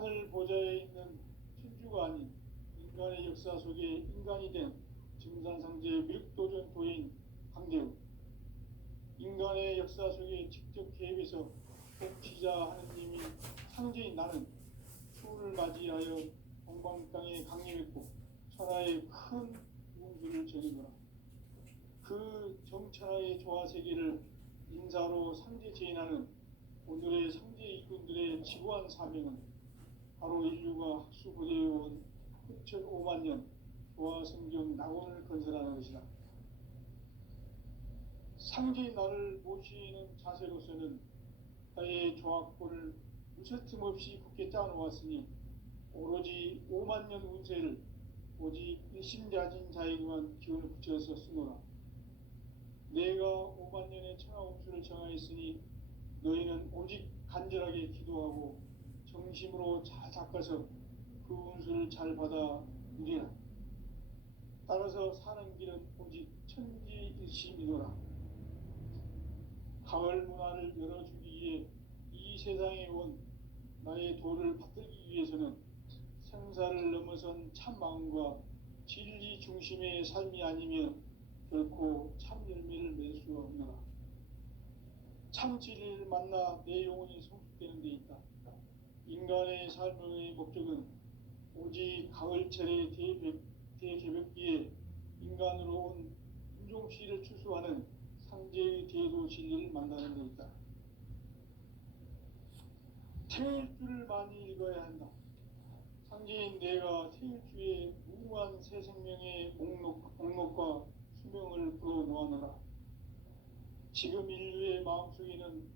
하늘 보좌에 있는 천주가 아닌 인간의 역사 속에 인간이 된 증산상제의 미륵도전 도인 강대우, 인간의 역사 속에 직접 개입해서 통치자 하느님이 상제인 나는 추운을 맞이하여 동방 땅에 강림했고 천하의 큰 운수를 전이노라. 그 정천하의 조화세계를 인사로 상제 제인하는 오늘의 상제 이군들의 지구한 사명은 바로 인류가 학수고대해온 흑천 5만 년 조화성경 낙원을 건설하는 것이다. 상제인 나를 모시는 자세로서는 나의 조화권을 무쇠틈 없이 굳게 짜놓았으니 오로지 5만 년 운세를 오직 일심자진 자에게만 기운을 붙여서 쓰노라. 내가 5만 년의 천하 운수를 정하였으니 너희는 오직 간절하게 기도하고 정심으로 잘 닦아서 그 운수를 잘 받아 누리라. 따라서 사는 길은 오직 천지일심이노라. 가을 문화를 열어주기 위해 이 세상에 온 나의 도를 받들기 위해서는 생사를 넘어선 참마음과 진리 중심의 삶이 아니면 결코 참 열매를 맺을 수 없노라. 참 진리를 만나 내 영혼이 성숙되는 데 있다. 인간의 삶의 목적은 오직 가을철의 대개벽기에 인간으로 온 인종시를 추수하는 상제의 대도 진리를 만나는 데 있다. 태일주를 많이 읽어야 한다. 상제인 내가 태일주의 무궁한 새 생명의 목록과 수명을 불어놓아노라. 지금 인류의 마음속에는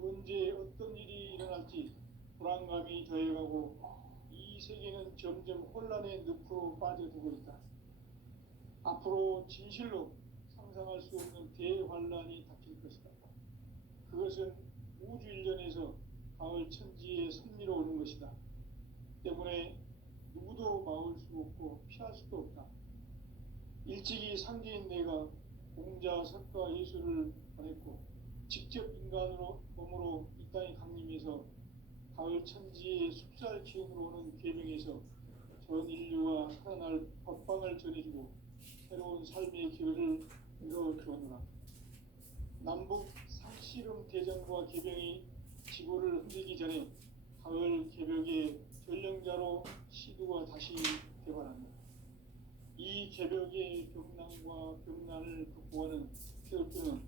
언제 어떤 일이 일어날지 불안감이 더해가고 이 세계는 점점 혼란의 늪으로 빠져들고 있다. 앞으로 진실로 상상할 수 없는 대환란이 닥칠 것이다. 그것은 우주 일련에서 가을 천지의 섭리로 오는 것이다. 때문에 누구도 막을 수 없고 피할 수도 없다. 일찍이 상제인 내가 공자, 석가, 예수를 보냈고 직접 인간으로 몸으로 이 땅에 강림해서 가을 천지의 숲살 기운으로 오는 계명에서 전 인류와 살아날 법방을 전해주고 새로운 삶의 기회를 이뤄주었노라. 남북 상씨름 대전과 개병이 지구를 흔들기 전에 가을 개벽의 전령자로 시두가 다시 개발한다. 이 개벽의 벽난과 벽난을 극복하는 태울주는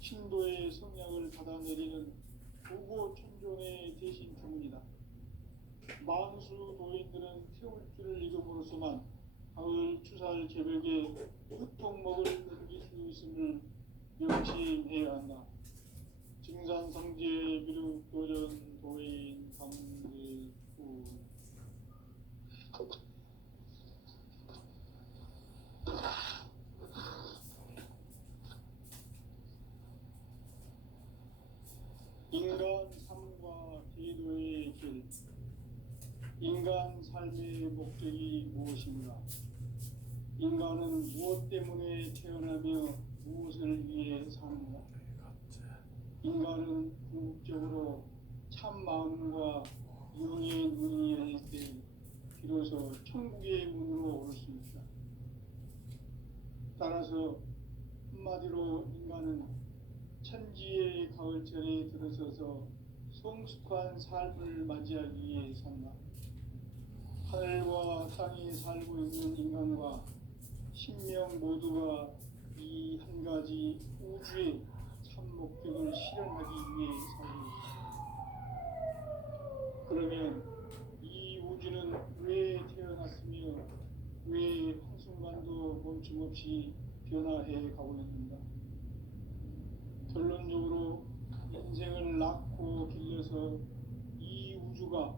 신도의 성약을 받아내리는 부고천존의 대신 드문이다. 만수 도인들은 태울주를 읽음으로써만 가을 추살 개벽의 흑통목을 넘길 수 있음을 명심해야 한다. 증산상제 미륵도전 도인 강대우. 인간 삶과 제도의 길. 인간 삶의 목적이 무엇인가? 인간은 무엇 때문에 태어나며 무엇을 위해 사는가? 인간은 궁극적으로 참 마음과 영의 눈이 열릴 때 비로소 천국의 문으로 올 수 있다. 따라서 한마디로 인간은 천지의 가을철에 들어서서 성숙한 삶을 맞이하기 위해 산다. 하늘과 땅에 살고 있는 인간과 신명 모두가 이 한 가지 우주의 참 목적을 실현하기 위해 살고 있다. 그러면 이 우주는 왜 태어났으며 왜 한순간도 멈춤없이 변화해 가고 있는가? 결론적으로 인생을 낳고 길러서 이 우주가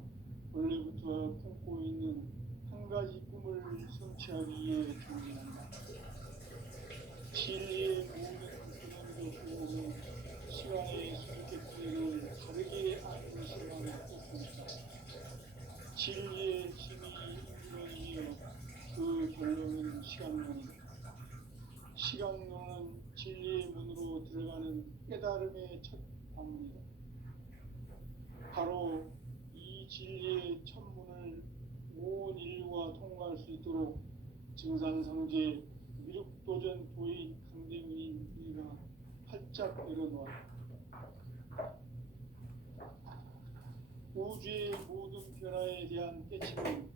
원래부터 품고 있는 한 가지 꿈을 성취하기 위해 존재한다. 진리의 모든 근원으로 시간의 수수께끼를 다르게 아는 시간을 있습니다. 진리의 힘이 인간이며 그 결론은 시간론이다. 시간론은 진리의 문으로 들어가는 깨달음의 첫 방문이다. 바로 이 진리의 우주의 천문을 온 인류가 통과할 수 있도록 증산성제 미륵도전 도인 강대민인 이가 활짝 열어놓았다. 우주의 모든 변화에 대한 깨침은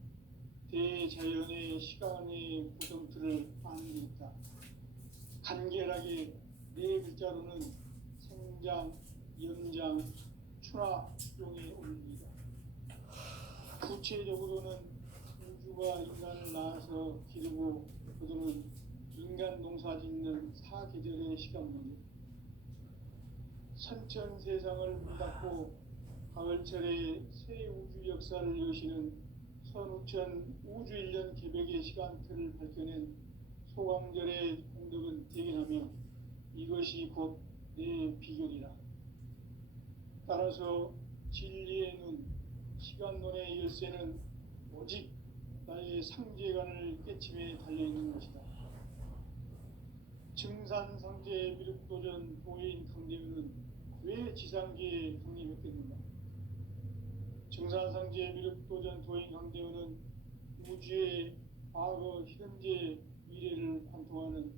대자연의 시간의 구성틀을 아는 데 있다. 간결하게 네 글자로는 생장, 연장, 출하용에 올립니다. 구체적으로는 우주가 인간을 낳아서 기르고 거두는 인간 농사 짓는 사계절의 시간 문제, 선천 세상을 문 닫고 가을철에 새 우주 역사를 여시는 선우천 우주 1년 개벽의 시간틀을 밝혀낸 소광절의 공덕은 대견하며 이것이 곧 내 비결이라. 따라서 진리의 눈, 시간론의 열쇠는 오직 나의 상제관을 깨침에 달려있는 것이다. 증산상제 미륵도전 도인 강대민은 왜 지상계에 강림했겠는가? 증산상제 미륵도전 도인 강대민은 우주의 과거, 현재, 미래를 관통하는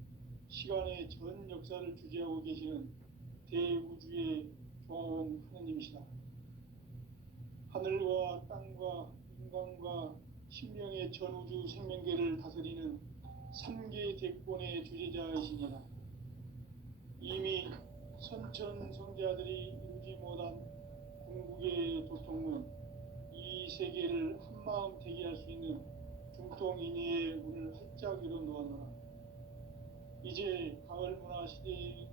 시간의 전 역사를 주재하고 계시는 대우주의 조화원 하느님이시다. 하늘과 땅과 인간과 신명의 전우주 생명계를 다스리는 3계 대권의 주재자이시니라. 이미 선천성자들이 이루지 못한 궁극의 도통문, 이 세계를 한마음 대기할 수 있는 중통인의의 문을 활짝 열어놓았노라. 이제 가을 문화 시대의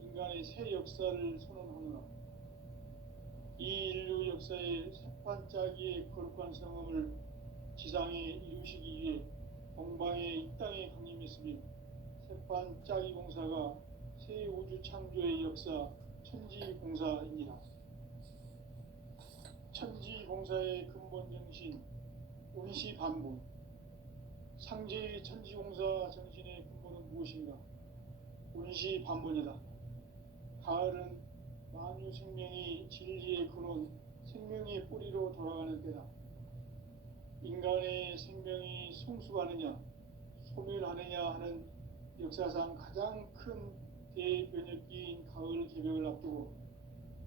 인간의 새 역사를 선언하노라. 이 인류 역사의 새반짝이의 거룩한 성음을 지상에 이루시기 위해 동방의 이 땅에 강림했으며 새반짝이 공사가 새 우주 창조의 역사 천지공사입니다. 천지공사의 근본 정신 운시반본, 상제의 천지공사 정신의 근본은 무엇인가? 운시반본이다. 가을은 만유 생명이 진리의 근원, 생명의 뿌리로 돌아가는 때다. 인간의 생명이 성숙하느냐, 소멸하느냐 하는 역사상 가장 큰 대변혁기인 가을 개벽을 앞두고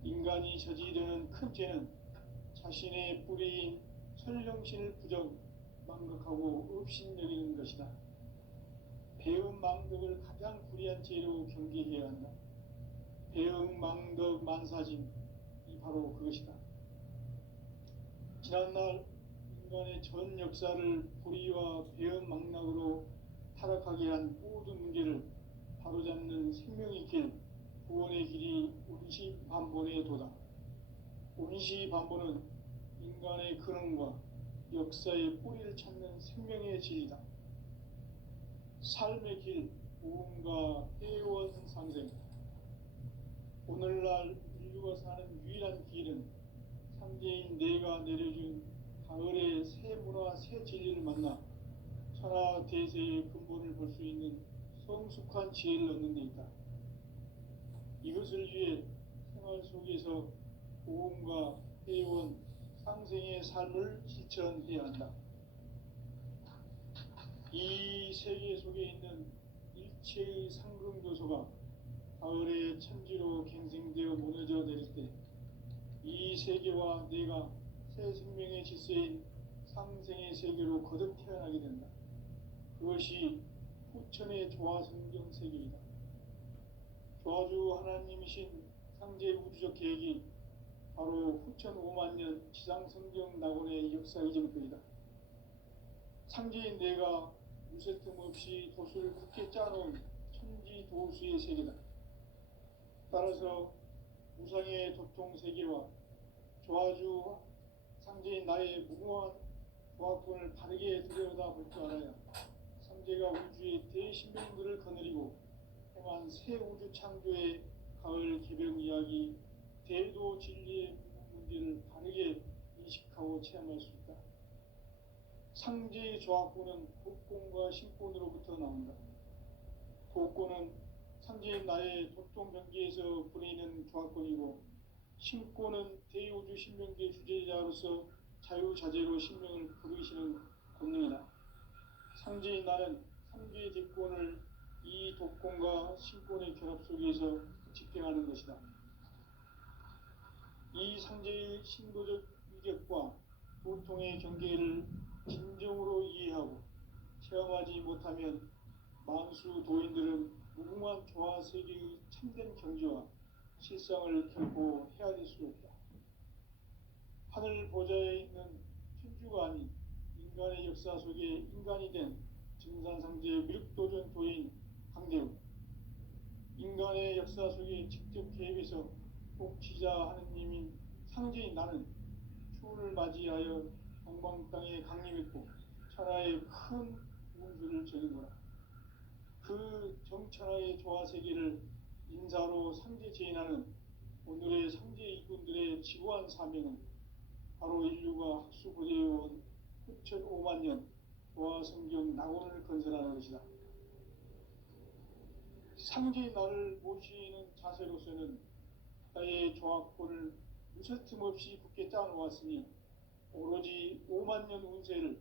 인간이 저지르는 큰 죄는 자신의 뿌리인 설령신을 부정, 망극하고 업신여기는 것이다. 배은망덕을 가장 불의한 죄로 경계해야 한다. 배은망덕 만사짐, 이 바로 그것이다. 지난날 인간의 전 역사를 불의와 배은망락으로 타락하게 한 모든 문제를 바로잡는 생명의 길, 구원의 길이 운시반본의 도다. 운시반본은 인간의 근원과 역사의 뿌리를 찾는 생명의 진리다. 삶의 길, 우음과 회원 상생. 오늘날 인류가 사는 유일한 길은 상제인 내가 내려준 가을의 새 문화, 새 진리를 만나 천하 대세의 근본을 볼 수 있는 성숙한 지혜를 얻는 데 있다. 이것을 위해 생활 속에서 우음과 회원, 상생의 삶을 실천해야 한다. 이 세계 속에 있는 일체의 상승교소가 가을의 천지로 갱생되어 무너져 내릴 때 이 세계와 내가 새 생명의 질서인 상생의 세계로 거듭 태어나게 된다. 그것이 후천의 조화성경 세계이다. 조화주 하나님이신 상제 우주적 계획이 바로 후천 5만년 지상성경 낙원의 역사 이전거리다. 상제인 내가 무쇠틈 없이 도수를 굳게 짜놓은 천지도수의 세계다. 따라서 우상의 도통 세계와 조화주 상제인 나의 무궁한 조화권을 바르게 들여다볼 줄 알아야 상제가 우주의 대신명들을 거느리고 행한 새 우주 창조의 가을 개벽 이야기, 대도 진리의 문제를 바르게 인식하고 체험할 수 있다. 상제의 조화권은 복권과 신권으로부터 나온다. 복권은 상제인 나의 도통 경계에서 부리는 조화권이고, 신권은 대우주 신명계 주제자로서 자유자재로 sinh命을 부르시는 권능이다. 상제인 나는 삼계의 대권을 이 독권과 신권의 결합 속에서 집행하는 것이다. 이 상제의 신도적 위격과 보통의 경계를 진정으로 이해하고 체험하지 못하면 만수 도인들은 무궁한 조화 세계의 참된 경지와 실상을 결코 헤아릴 수 없다. 하늘 보좌에 있는 천주가 아닌 인간의 역사 속에 인간이 된 증산상제의 미륵도전 도인 강대우, 인간의 역사 속에 직접 개입해서 복지자 하느님인 상제인 나는 추운을 맞이하여 동방 땅에 강림했고 천하의 큰 운수를 전했노라. 그 정천하의 조화세계를 인사로 상제 제인하는 오늘의 상제 이군들의 지구한 사명은 바로 인류가 학수고대해온 9,500만 년 조화성경 낙원을 건설하는 것이다. 상제의 나를 모시는 자세로서는 나의 조화권을 무설틈 없이 굳게 짜놓았으니 오로지 5만 년 운세를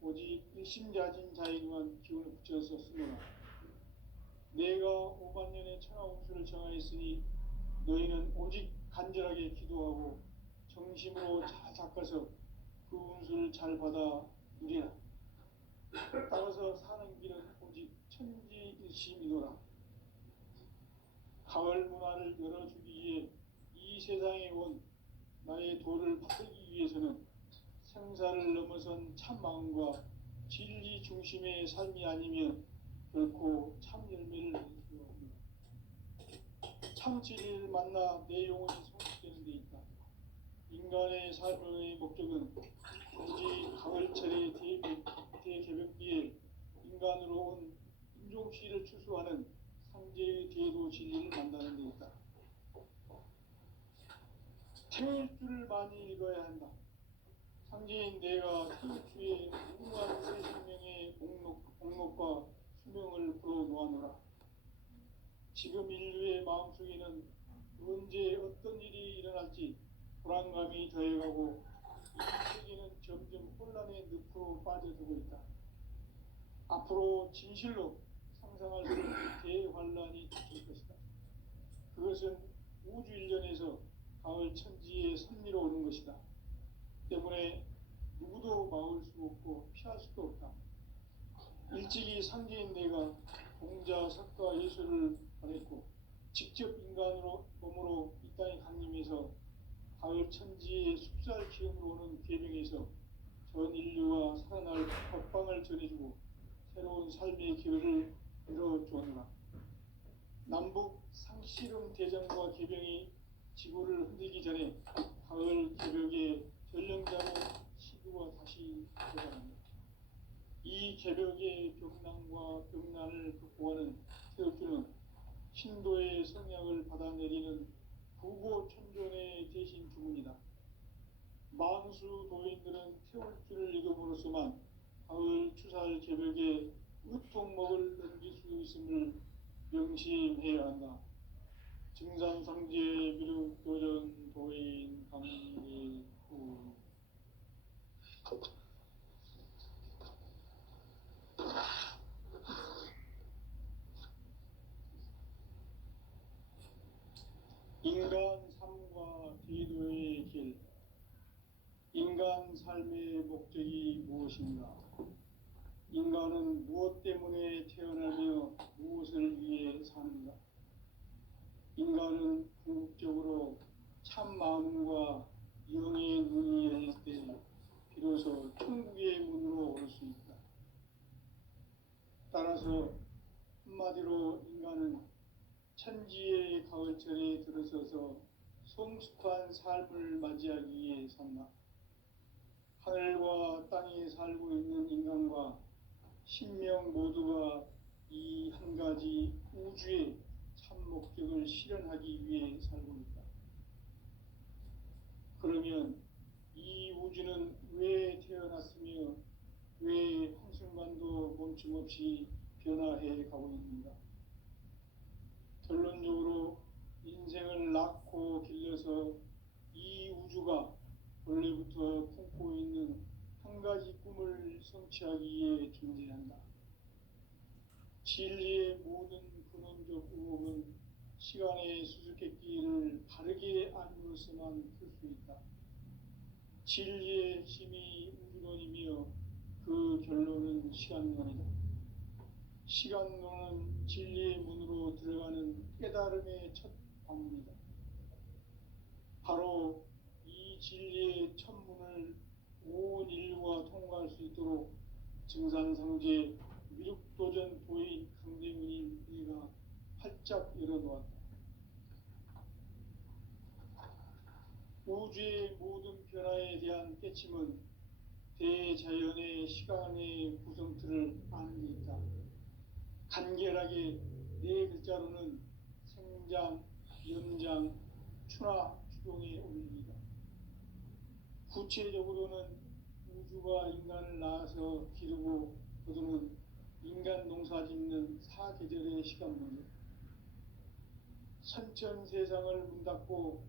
오직 일심자진 자에게만 기운을 붙여서 쓰노라. 내가 5만 년의 천하 운수를 정하였으니 너희는 오직 간절하게 기도하고 정심으로 잘 닦아서 그 운수를 잘 받아 누리라. 따라서 사는 길은 오직 천지일심이노라. 가을 문화를 열어주기 위해 이 세상에 온 나의 도를 받들기 위해서는 생사를 넘어선 참 마음과 진리 중심의 삶이 아니면 결코 참 열매를 낼 수 없다. 참 진리를 만나 내 영혼이 성숙되는 데 있다. 인간의 삶의 목적은 오직 가을철의 대개벽기에 인간으로 온 인종씨를 추수하는 상제의 대도 진리를 만나는 데 있다. 태일주를 많이 읽어야 한다. 상제인 내가 태일주의 무궁한 새 생명의 목록과 수명을 풀어놓아노라. 지금 인류의 마음속에는 언제 어떤 일이 일어날지 불안감이 더해가고 이 세계는 점점 혼란의 늪으로 빠져들고 있다. 앞으로 진실로 상상할 수 없는 대환란이 닥칠 것이다. 그것은 우주 일련에서 가을 천지의 섭리로 오는 것이다. 때문에 누구도 막을 수 없고 피할 수도 없다. 일찍이 상제인 내가 공자, 석가, 예수를 보냈고 직접 인간으로 몸으로 이 땅에 강림해서 가을 천지의 숲살 기운으로 오는 계명에서 전 인류와 살아날 법방을 전해주고 새로운 삶의 기회를 열어주었노라. 남북 상씨름 대전과 개병이 지구를 흔들기 전에 가을 개벽의 전령자로 시구가 다시 들어갑니다. 이 개벽의 벽난과 벽난을 극복하는 태엽주는 신도의 성약을 받아내리는 부고천존의 대신 주문이다. 만수 도인들은 태울주를 읽음으로써만 가을 추살 개벽에 으통목을 넘길 수 있음을 명심해야 한다. 증산상제 미륵도전 도인 강일후. 인간 삶과 기도의 길. 인간 삶의 목적이 무엇인가? 인간은 무엇 때문에 태어나며 무엇을 위해 사는가? 인간은 궁극적으로 참 마음과 영의 눈이 열릴 때 비로소 천국의 문으로 올 수 있다. 따라서 한마디로 인간은 천지의 가을철에 들어서서 성숙한 삶을 맞이하기 위해 산다. 하늘과 땅에 살고 있는 인간과 신명 모두가 이 한 가지 우주의 참 목적을 실현하기 위해 살고 있다. 그러면 이 우주는 왜 태어났으며 왜 한순간도 멈춤없이 변화해 가고 있는가? 결론적으로 인생을 낳고 길러서 이 우주가 원래부터 갖고 있는 한 가지 꿈을 성취하기 위해 존재한다. 진리의 모든 근원적 의혹은 시간의 수수께끼를 바르게 알므로서만 풀 수 있다. 진리의 힘이 우주론이며 그 결론은 시간론이다. 시간론은 진리의 문으로 들어가는 깨달음의 첫 방문이다. 바로 이 진리의 첫 문을 온 인류가 통과할 수 있도록 증산상제 미륵도전 도인 강대문인 네가 활짝 열어놓았다. 우주의 모든 변화에 대한 깨침은 대자연의 시간의 구성틀을 아는 데 있다. 간결하게 네 글자로는 생장, 연장, 추나 추동의 원리이다. 구체적으로는 우주가 인간을 낳아서 기르고 거두는 인간 농사 짓는 사계절의 시간문이다. 선천 세상을 문닫고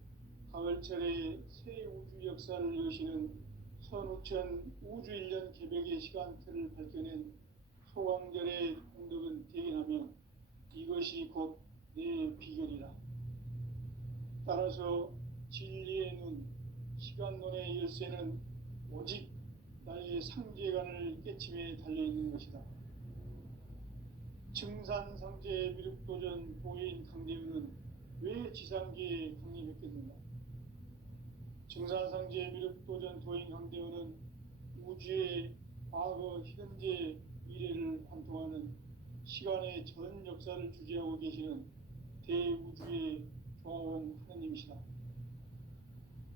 가을철에 새 우주 역사를 여시는 선우천 우주 1년 개벽의 시간틀을 밝혀낸 소광절의 공덕은 대견하며 이것이 곧 내 비결이라. 따라서 진리의 눈, 시간론의 열쇠는 오직 나의 상제관을 깨침에 달려있는 것이다. 증산상제 미륵도전 도인 강대문은 왜 지상계에 강림했겠는가? 증산상제 미륵도전 도인 강대문은 우주의 과거, 현재, 미래를 관통하는 시간의 전 역사를 주재하고 계시는 대우주의 조화원 하느님이시다.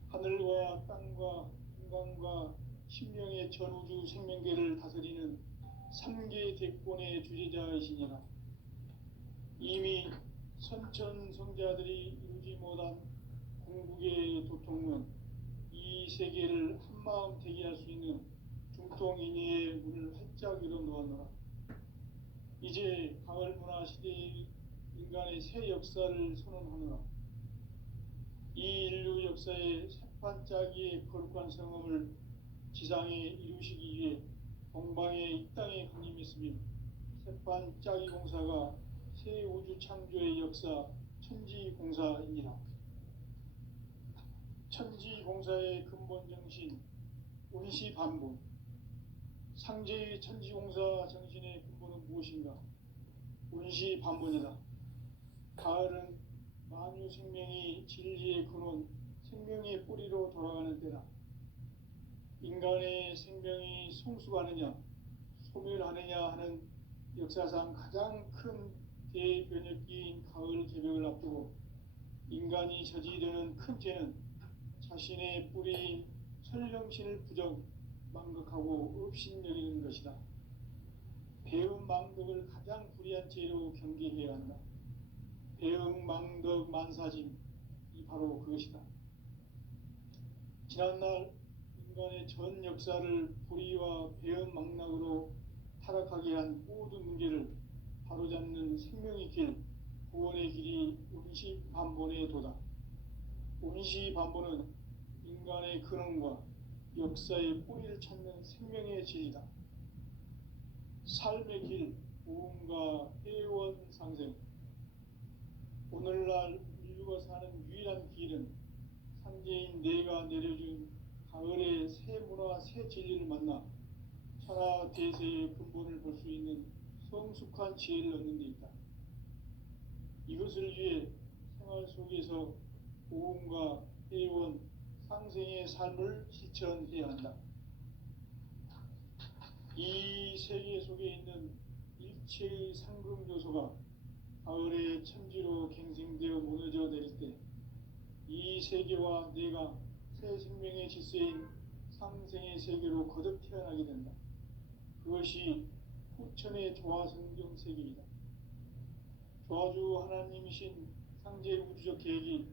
하늘과 땅과 인간과 신명의 전우주 생명계를 다스리는 3계 대권의 주재자이시니라. 이미 선천성자들이 이루지 못한 궁극의 도통은 이 세계를 한마음 대기할 수 있는 중통인의의 문을 활짝 열어놓았노라. 이제 가을 문화 시대의 인간의 새 역사를 선언하노라. 이 인류 역사의 새판짜기의 거룩한 성음을 지상에 이루시기 위해 동방의 이 땅에 강림했으며 새판짜기 공사가 새 우주 창조의 역사 천지공사이니라. 천지공사의 근본 정신 운시반본. 상제의 천지공사 정신의 근본은 무엇인가? 운시반본이다. 가을은 만유 생명이 진리의 근원, 생명의 뿌리로 돌아가는 때다. 인간의 생명이 성숙하느냐, 소멸하느냐 하는 역사상 가장 큰 대변혁기인 가을 개벽을 앞두고 인간이 저지르는 큰 죄는 자신의 뿌리인 설령신을 부정, 망극하고 업신여기는 것이다. 배음 망덕을 가장 불의한 죄로 경계해야 한다. 배음 망덕 만사짐, 이 바로 그것이다. 지난날 인간의 전 역사를 불의와 배음 망락으로 타락하게 한 모든 문제를 바로잡는 생명의 길, 구원의 길이 운시반본의 도다. 운시반본은 인간의 근원과 역사의 뿌리를 찾는 생명의 진리다. 삶의 길, 부흥과 회원 상생. 오늘날 인류가 사는 유일한 길은 상제인 내가 내려준 가을의 새 문화, 새 진리를 만나 천하 대세의 근본을 볼 수 있는 성숙한 지혜를 얻는 데 있다. 이것을 위해 생활 속에서 부흥과 회원, 상생의 삶을 실천해야 한다. 이 세계 속에 있는 일체의 상금 요소가 가을의 천지로 갱생되어 무너져 내릴 때 이 세계와 내가 새 생명의 질서인 상생의 세계로 거듭 태어나게 된다. 그것이 후천의 조화성경 세계이다. 조화주 하나님이신 상제 우주적 계획이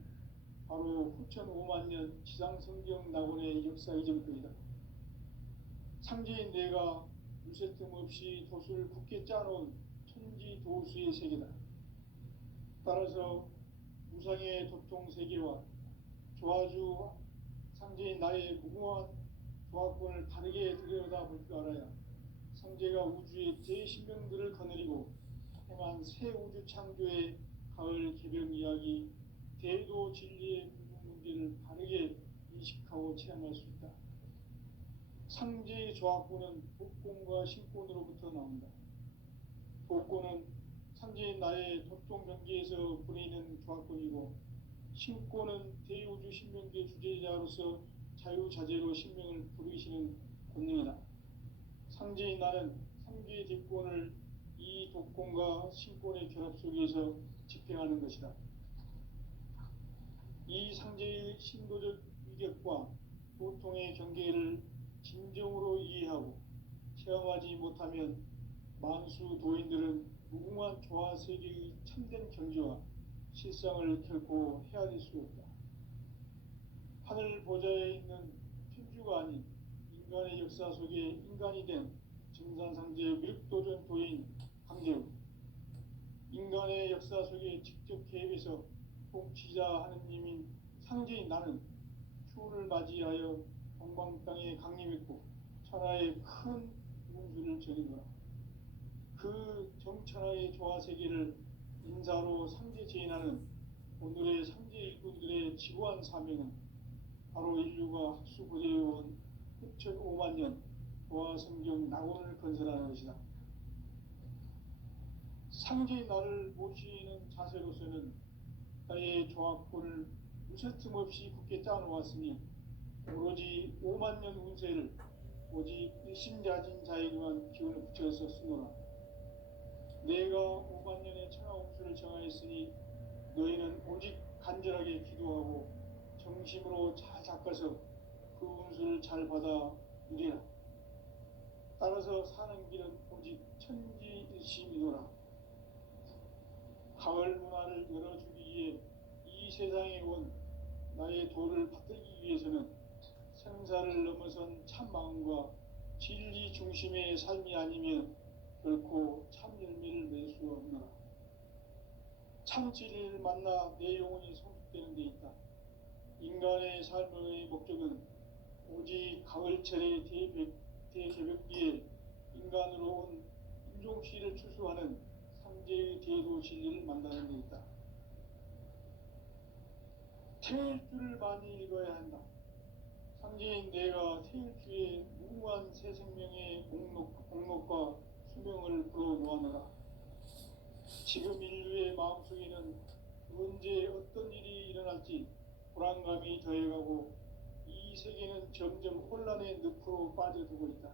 바로 후천 5만년 지상성경 낙원의 역사 이전거이다. 상제인 내가 물새틈 없이 도수를 굳게 짜놓은 천지도수의 세계다. 따라서 무상의 도통 세계와 조화주 상제인 나의 무궁한 조합권을 바르게 들여다볼 줄 알아야 상제가 우주의 대신명들을 거느리고 행한 새 우주 창조의 가을 개벽 이야기, 대도 진리의 궁극 문제를 바르게 인식하고 체험할 수 있다. 상제의 조합권은 독권과 신권으로부터 나온다. 독권은 상제인 나의 독종 경계에서 부리는 조합권이고, 신권은 대우주 신명계 주제자로서 자유자재로 신명을 부르시는 권능이다. 상제인 나는 상제의 대권을 이 독권과 신권의 결합 속에서 집행하는 것이다. 이 상제의 신도적 위격과 고통의 경계를 진정으로 이해하고 체험하지 못하면 만수 도인들은 무궁한 조화 세계의 참된 경지와 실상을 결코 헤아릴 수 없다. 하늘 보좌에 있는 천주가 아닌 인간의 역사 속에 인간이 된 증산상제의 미륵도전 도인 강제우, 인간의 역사 속에 직접 개입해서 통치자 하느님인 상제인 나는 추후를 맞이하여 동방 땅에 강림했고 천하의 큰 운수를 전이노라. 그 정천하의 조화 세계를 인사로 상제 제인하는 오늘의 상제 일꾼들의 지구한 사명은 바로 인류가 학수고대해온 6,500만 년 조화 성경 낙원을 건설하는 것이다. 상제인 나를 모시는 자세로서는 나의 조합권을 무설틈 없이 굳게 짜놓았으니 오로지 5만 년 운세를 오직 일심자진 자에게만 기운을 붙여서 쓰노라. 내가 5만 년의 천하 운수를 정하였으니 너희는 오직 간절하게 기도하고 정심으로 잘 닦아서 그 운수를 잘 받아 누리라. 따라서 사는 길은 오직 천지일심이노라. 가을 문화를 열어주기 위해 이 세상에 온 나의 도를 받들기 위해서는 생사를 넘어선 참 마음과 진리 중심의 삶이 아니면 결코 참 열매를 맺을 수 없노라. 참 진리를 만나 내 영혼이 성숙되는 데 있다. 인간의 삶의 목적은 오직 가을철의 대개벽기에 인간으로 온 인종씨를 추수하는 상제의 대도 진리를 만나는 데 있다. 태일주를 많이 읽어야 한다. 상제인 내가 태일주의 무궁한 새 생명의 공록과 수명을 불어모아노라. 지금 인류의 마음속에는 언제 어떤 일이 일어날지 불안감이 더해가고 이 세계는 점점 혼란의 늪으로 빠져들고 있다.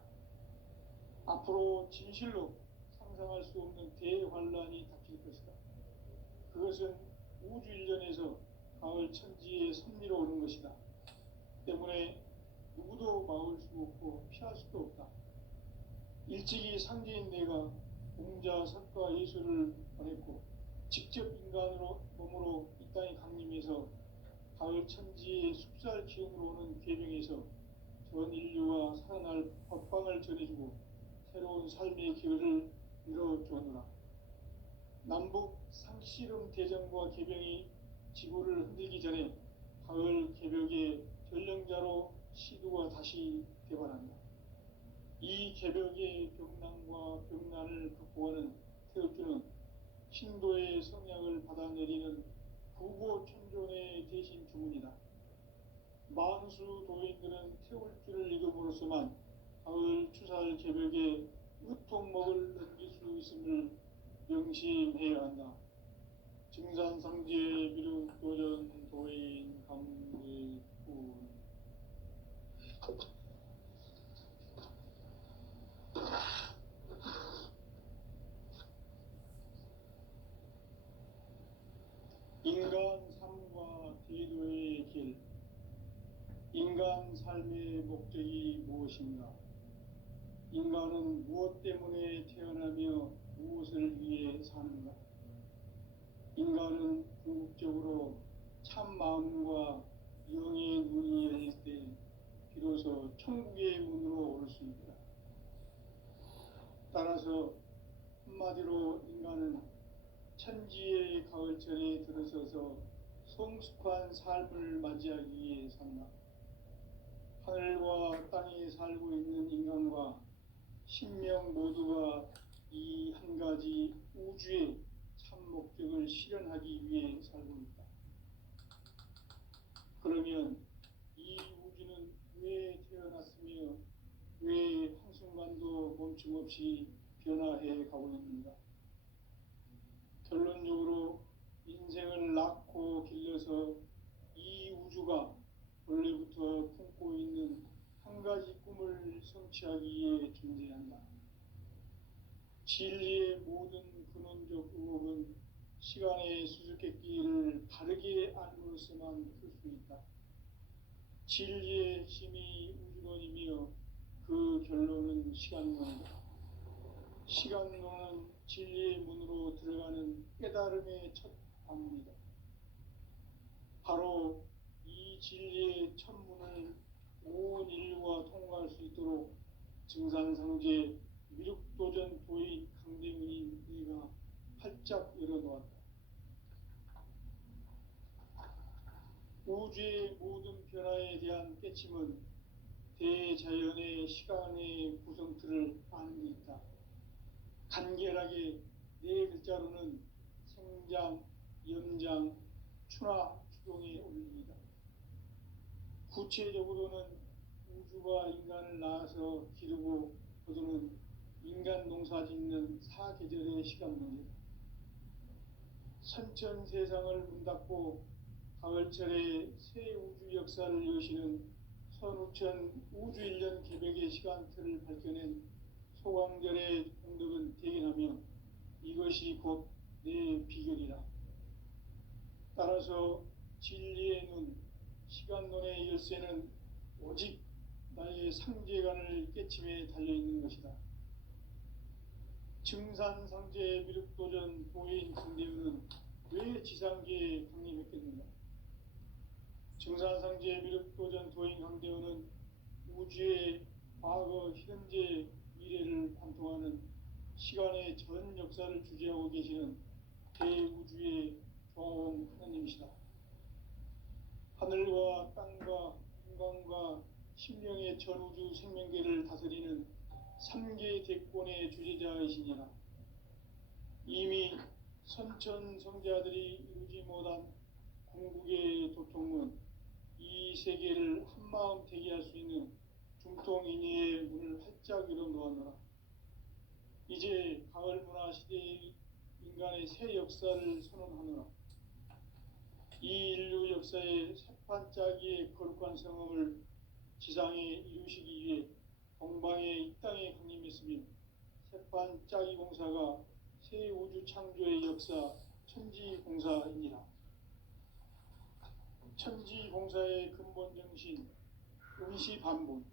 앞으로 진실로 상상할 수 없는 대환란이 닥칠 것이다. 그것은 우주 일련에서 가을 천지의 섭리로 오는 것이다. 때문에 누구도 막을 수 없고 피할 수도 없다. 일찍이 상제인 내가 공자, 석가, 예수를 보냈고 직접 인간으로 몸으로 이 땅에 강림해서 가을 천지의 숙살 기운으로 오는 궤병에서 전 인류와 살아날 법방을 전해주고 새로운 삶의 기회를 열어주었노라. 남북 상씨름 대전과 개병이 지구를 흔들기 전에 가을 개벽의 전령자로 시두가 다시 개발한다. 이 개벽의 벽난과 벽난을 극복하는 태엽주는 신도의 성약을 받아내리는 부고천존의 대신 주문이다. 만수 도인들은 태울주를 읽음으로써만 가을 추살 개벽의 으통목을 넘길 수 있음을 명심해야 한다. 증산상제의 미륵도전 도인 강제군. 인간 삶과 대도의 길. 인간 삶의 목적이 무엇인가? 인간은 무엇 때문에 태어나며 무엇을 위해 사는가? 인간은 궁극적으로 참 마음과 영의 눈이 열릴 때 비로소 천국의 문으로 오를 수 있다. 따라서 한마디로 인간은 천지의 가을철에 들어서서 성숙한 삶을 맞이하기 위해 산다. 하늘과 땅에 살고 있는 인간과 신명 모두가 이 한 가지 우주의 참 목적을 실현하기 위해 살고 있다. 그러면 이 우주는 왜 태어났으며 왜 한순간도 멈춤 없이 변화해 가고 있는가? 결론적으로 인생을 낳고 길러서 이 우주가 원래부터 품고 있는 한 가지 꿈을 성취하기 위해 존재한다. 진리의 모든 근원적 의혹은 시간의 수수께끼를 바르게 알므로서만 풀 수 있다. 진리의 핵심이 우주론이며 그 결론은 시간론이다. 시간론은 진리의 문으로 들어가는 깨달음의 첫 방문이다. 바로 이 진리의 첫 문을 온 인류가 통과할 수 있도록 증산상제 미륵도전 도인 강대문인 네가 활짝 열어놓았다. 우주의 모든 변화에 대한 깨침은 대자연의 시간의 구성틀을 아는 데 있다. 간결하게 네 글자로는 생장, 연장, 추나 추동의 원리이다. 구체적으로는 우주가 인간을 낳아서 기르고 거두는 인간 농사 짓는 사계절의 시간 문제다. 선천 세상을 문 닫고 가을철에 새 우주 역사를 여시는 선우천 우주 1년 개백의 시간틀을 밝혀낸 소광절의 공덕은 대견하며 이것이 곧 내 비결이라. 따라서 진리의 눈, 시간론의 열쇠는 오직 나의 상제관을 깨침에 달려있는 것이다. 증산상제 미륵도전 도인 강대문은 왜 지상계에 강림했겠는가? 증산상제 미륵도전 도인 강대문은 우주의 과거, 현재, 미래를 관통하는 시간의 전 역사를 주재하고 계시는 대우주의 종원 하나님이시다. 하늘과 땅과 인간과 심령의 전우주 생명계를 다스리는 3계 대권의 주재자이시니라. 이미 선천성자들이 이루지 못한 궁극의 도통은 이 세계를 한마음 되게 할 수 있는 중통인의의 문을 활짝 열어놓았노라. 이제 가을 문화 시대의 인간의 새 역사를 선언하노라. 이 인류 역사의 새판짜기의 거룩한 성험을 지상에 이루시기 위해 동방의 이 땅에 강림했으며 새판짜기 공사가 새 우주 창조의 역사 천지공사이니라. 천지공사의 근본 정신 응시반본.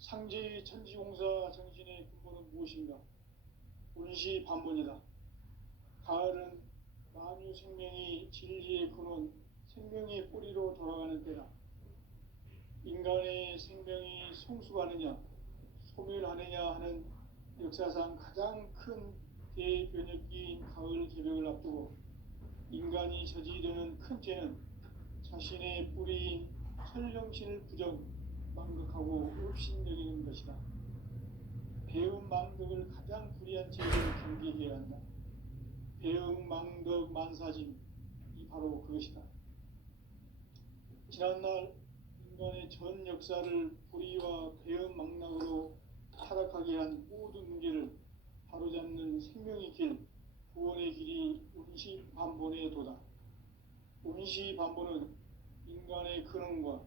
상제의 천지공사 정신의 근본은 무엇인가? 운시반본이다. 가을은 만유 생명이 진리의 근원, 생명의 뿌리로 돌아가는 때다. 인간의 생명이 성숙하느냐, 소멸하느냐 하는 역사상 가장 큰 대변혁기인 가을 개벽을 앞두고 인간이 저지르는 큰 죄는 자신의 뿌리인 설령신을 부정, 망극하고 업신여기는 것이다. 배움 망덕을 가장 불의한 죄를 경계해야 한다. 배움 망덕 만사짐, 이 바로 그것이다. 지난날 인간의 전 역사를 불의와 배움 망락으로 타락하게 한 모든 문제를 바로잡는 생명의 길, 구원의 길이 운시반본의 도다. 운시반본은 인간의 근원과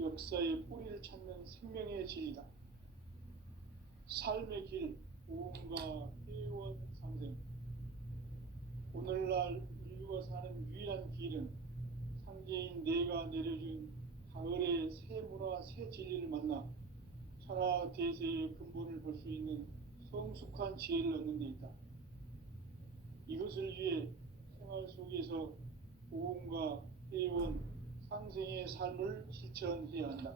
역사의 뿌리를 찾는 생명의 진리다. 삶의 길, 보험과 회원 상생. 오늘날 인류가 사는 유일한 길은 상제인 내가 내려준 가을의 새 문화, 새 진리를 만나 천하 대세의 근본을 볼 수 있는 성숙한 지혜를 얻는 데 있다. 이것을 위해 생활 속에서 보험과 회원, 상생의 삶을 실천해야 한다.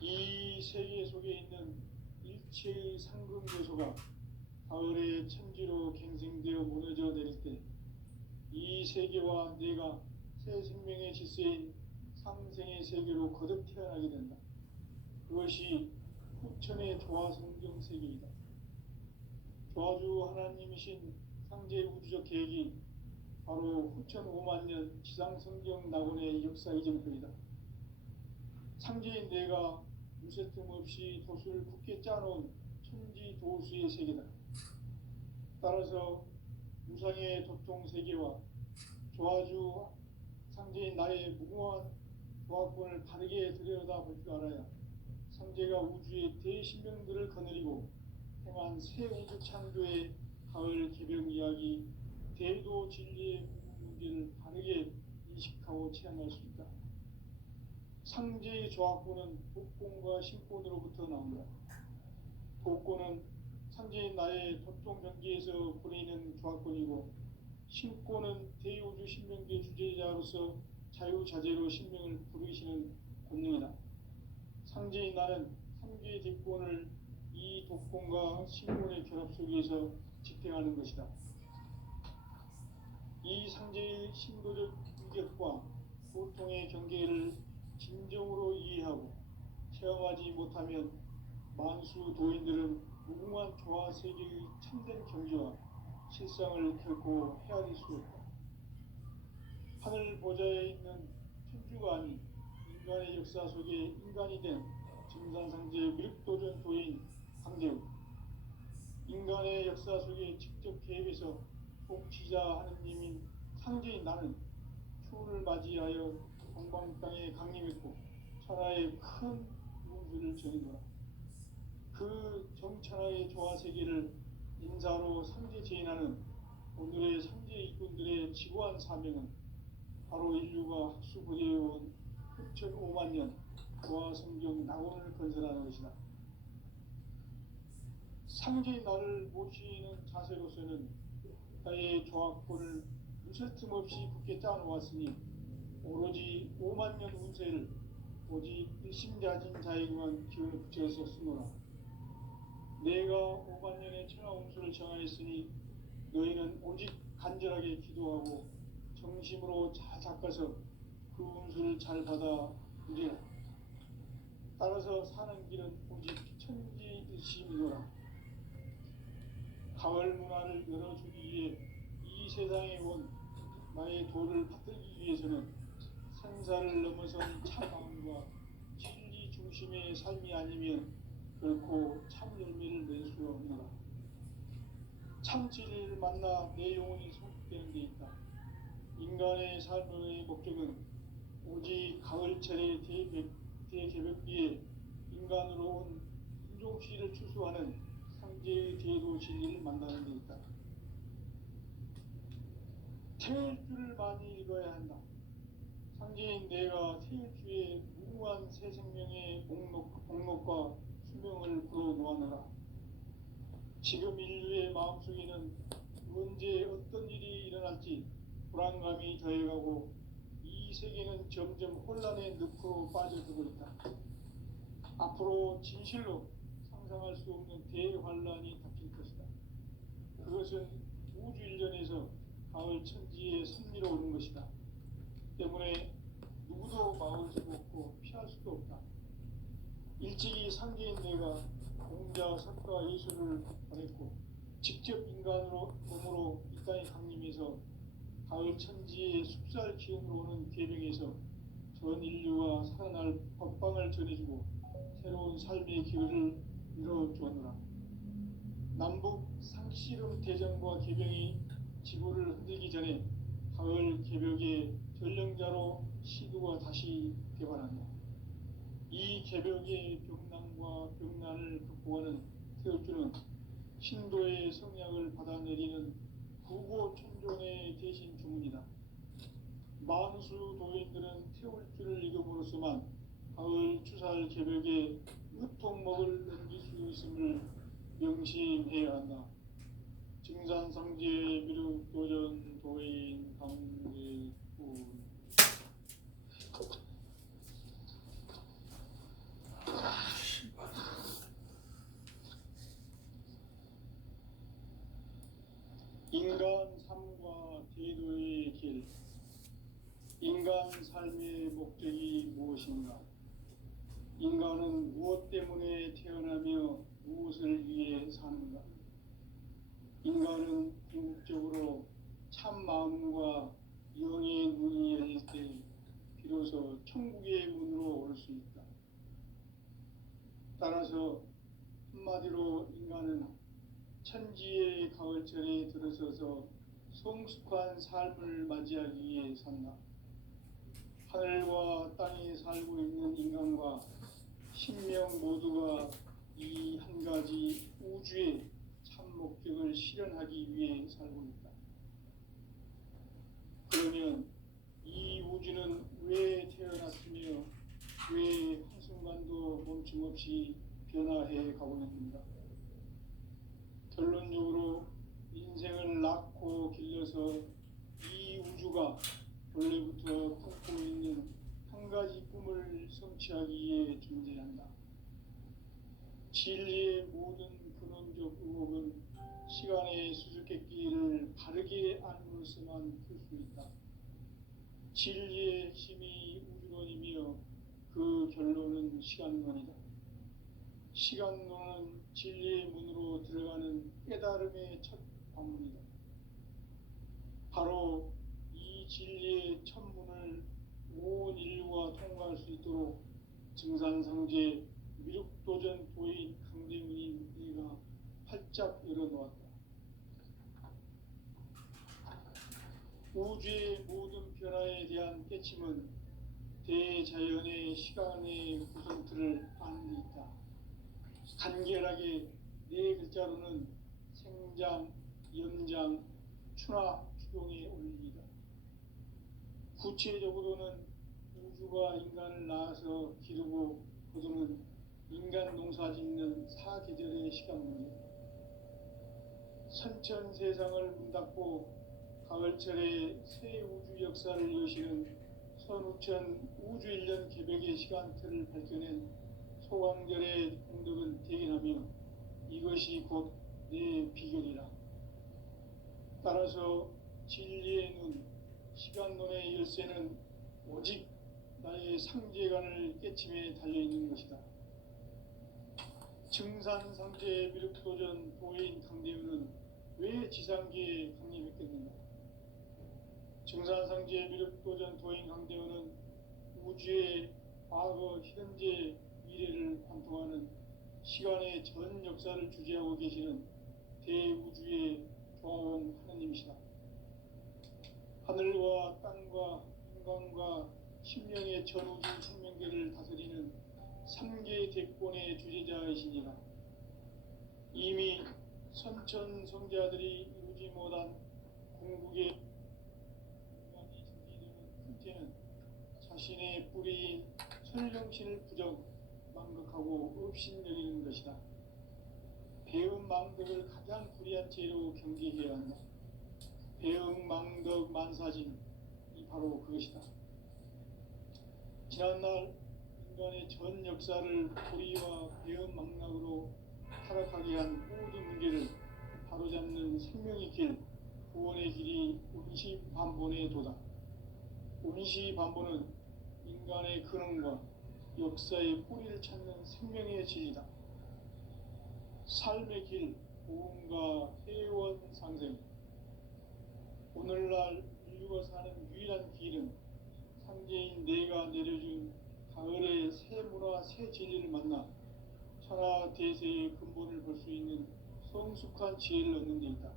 이 세계 속에 있는 일체의 상금 요소가 가을의 천지로 갱생되어 무너져 내릴 때 이 세계와 내가 새 생명의 질서인 상생의 세계로 거듭 태어나게 된다. 그것이 후천의 조화성경 세계이다. 조화주 하나님이신 상제의 우주적 계획이 바로 후천 5만 년 지상성경 낙원의 역사 이전표이다. 상제인 내가 무쇠틈 없이 도수를 굳게 짜놓은 천지도수의 세계다. 따라서 무상의 도통 세계와 조화주 상제인 나의 무궁한 조화권을 바르게 들여다볼 줄 알아야 상제가 우주의 대신명들을 거느리고 행한 새 우주 창조의 가을 개벽 이야기, 대도 진리의 문제를 바르게 인식하고 체험할 수 있다. 상제의 조화권은 독권과 신권으로부터 나온다. 독권은 상제인 나의 도통 경계에서 보내는 조화권이고, 신권은 대우주 신명계 주제자로서 자유자재로 신명을 부르시는 권능이다. 상제인 나는 상제의 대권을 이 독권과 신권의 결합 속에서 집행하는 것이다. 이 상제의 신도적 위격과 고통의 경계를 진정으로 이해하고 체험하지 못하면 만수 도인들은 무궁한 조화 세계의 참된 경지와 실상을 결코 헤아릴 수 없다. 하늘 보좌에 있는 천주가 아닌 인간의 역사 속에 인간이 된 증산상제의 미륵도전 도인 강재우, 인간의 역사 속에 직접 개입해서 통치자 하느님인 상제인 나는 추후를 맞이하여 동방 땅에 강림했고 천하의 큰 운수를 전이노라. 그 정천하의 조화 세계를 인사로 상제 제인하는 오늘의 상제 이꾼들의 지구한 사명은 바로 인류가 학수부대해온 후천 5만 년 조화 성경 낙원을 건설하는 것이다. 상제인 나를 모시는 자세로서는 나의 조화권을 무쇠틈 없이 굳게 짜놓았으니 오로지 5만 년 운세를 오직 일심자진 자에게만 기운을 붙여서 쓰노라. 내가 5만 년의 천하 운수를 정하였으니 너희는 오직 간절하게 기도하고 정심으로 잘 닦아서 그 운수를 잘 받아 누리라. 따라서 사는 길은 오직 천지일심이노라. 가을 문화를 열어주기 위해 이 세상에 온 나의 도를 받들기 위해서는 생사를 넘어선 참마음과 진리 중심의 삶이 아니면 결코 참 열매를 낼 수 없노라. 참 진리를 만나 내 영혼이 성숙되는 데 있다. 인간의 삶의 목적은 오직 가을철의 대개벽기에 인간으로 온 인종씨를 추수하는 상제의 대도 진리를 만나는 데 있다. 태일주를 많이 읽어야 한다. 상제인 내가 태일주의 무궁한 새 생명의 목록과 수명을 불어놓아노라. 지금 인류의 마음속에는 언제 어떤 일이 일어날지 불안감이 더해가고 이 세계는 점점 혼란의 늪으로 빠져들고 있다. 앞으로 진실로 상상할 수 없는 대환란이 닥칠 것이다. 그것은 우주 일전에서 가을 천지의 섭리로 오는 것이다. 때문에 누구도 막을 수 없고 피할 수도 없다. 일찍이 상제인 내가 공자, 석가, 예수를 보냈고 직접 인간으로 몸으로 이 땅에 강림해서 가을 천지의 숲살 기운으로 오는 계명에서 전 인류가 살아날 법방을 전해주고 새로운 삶의 기회를 이뤄주었노라. 남북 상씨름 대전과 계병이 지구를 흔들기 전에 가을 개벽의 전령자로 시도가 다시 개발한다. 이 개벽의 병난과 병난을 극복하는 태울주는 신도의 성약을 받아내리는 구고천존의 대신 주문이다. 만수 도인들은 태울주를 읽음으로써만 가을 추살 개벽에 으통목을 넘길 수 있음을 명심해야 한다. 증산상제의 미륵도전 도인 강제군. 인간 삶과 제도의 길. 인간 인간 삶의 목적이 무엇인가? 인간은 무엇 때문에 태어나며 무엇을 위해 사는가? 인간은 궁극적으로 참 마음과 영의 문이 열릴 때 비로소 천국의 문으로 올 수 있다. 따라서 한마디로 인간은 천지의 가을철에 들어서서 성숙한 삶을 맞이하기 위해 산다. 하늘과 땅에 살고 있는 인간과 신명 모두가 이 한 가지 우주의 참 목적을 실현하기 위해 살고 있다. 그러면 이 우주는 왜 태어났으며 왜 한순간도 멈춤없이 변화해 가고 있는가? 결론적으로 인생을 낳고 길러서 이 우주가 원래부터 품고 있는 한 가지 꿈을 성취하기 위해 존재한다. 진리의 모든 근원적 의혹은 시간의 수수께끼를 바르게 안으로서만 풀 수 있다. 진리의 핵심이 우주론이며 그 결론은 시간론이다. 시간론은 진리의 문으로 들어가는 깨달음의 첫 방문이다. 바로 이 진리의 첫 문을 온 인류가 통과할 수 있도록 증산상제 미륵도전 도인 강대문인 내가 활짝 열어놓았다. 우주의 모든 변화에 대한 깨침은 대자연의 시간의 구성틀을 아는 데 있다. 간결하게 네 글자로는 생장, 연장, 추나 추동의 원리이다. 구체적으로는 우주가 인간을 낳아서 기르고 거두는 인간 농사 짓는 사계절의 시간문이다. 선천 세상을 문 닫고 가을철에 새 우주 역사를 여시는 선우천 우주 1년 개벽의 시간틀을 밝혀낸 소광절의 공덕은 대견하며 이것이 곧 내 비결이라. 따라서 진리의 눈, 시간론의 열쇠는 오직 나의 상제관을 깨침에 달려있는 것이다. 증산상제 미륵도전 도인 강대우는 왜 지상계에 강림했겠는가? 증산상제 미륵도전 도인 강대우는 우주의 과거, 현재, 미래를 관통하는 시간의 전 역사를 주재하고 계시는 대우주의 조화원 하느님이시다. 하늘과 땅과 인간과 신명의 전우주 생명계를 다스리는 3계 대권의 주재자이시니라. 이미 선천 성자들이 이루지 못한 궁극의 인간이 준비되는 큰태는 자신의 뿌리인 설령신을 부정, 망각하고 업신여기는 것이다. 배음 망덕을 가장 불의한 죄로 경계해야 한다. 배음 망덕 만사진, 이 바로 그것이다. 지난날 인간의 전 역사를 불의와 배음 망락으로 타락하게 한 모든 문제를 바로잡는 생명의 길, 구원의 길이 운시반본의 도다. 운시반본은 인간의 근원과 역사의 뿌리를 찾는 생명의 진리다. 삶의 길, 보험과 회원 상생. 오늘날 인류가 사는 유일한 길은 상제인 내가 내려준 가을의 새 문화, 새 진리를 만나 천하 대세의 근본을 볼 수 있는 성숙한 지혜를 얻는 데 있다.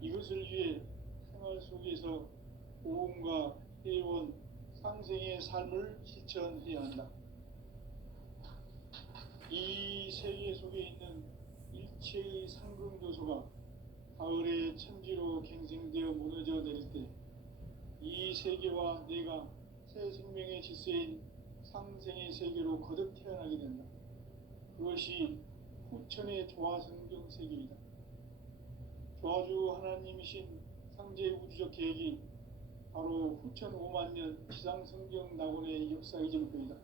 이것을 위해 생활 속에서 보험과 회원, 상생의 삶을 실천해야 한다. 이 세계 속에 있는 일체의 상승조소가 가을의 천지로 갱생되어 무너져 내릴 때 이 세계와 내가 새 생명의 질서인 상생의 세계로 거듭 태어나게 된다. 그것이 후천의 조화성경 세계이다. 조화주 하나님이신 상제 우주적 계획이 바로 후천 5만 년 지상성경 낙원의 역사 이전표이다.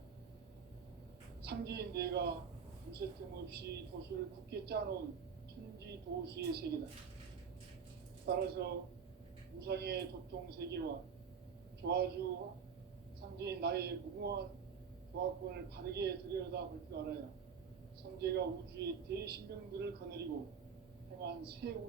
상제인 내가 둘새 틈 없이 도수를 굳게 짜놓은 천지 도수의 세계다. 따라서 무상의 도통 세계와 조화주 상제인 나의 무궁한 조화권을 바르게 들여다볼 줄 알아야 성제가 우주의 대신명들을 거느리고 행한 새 우주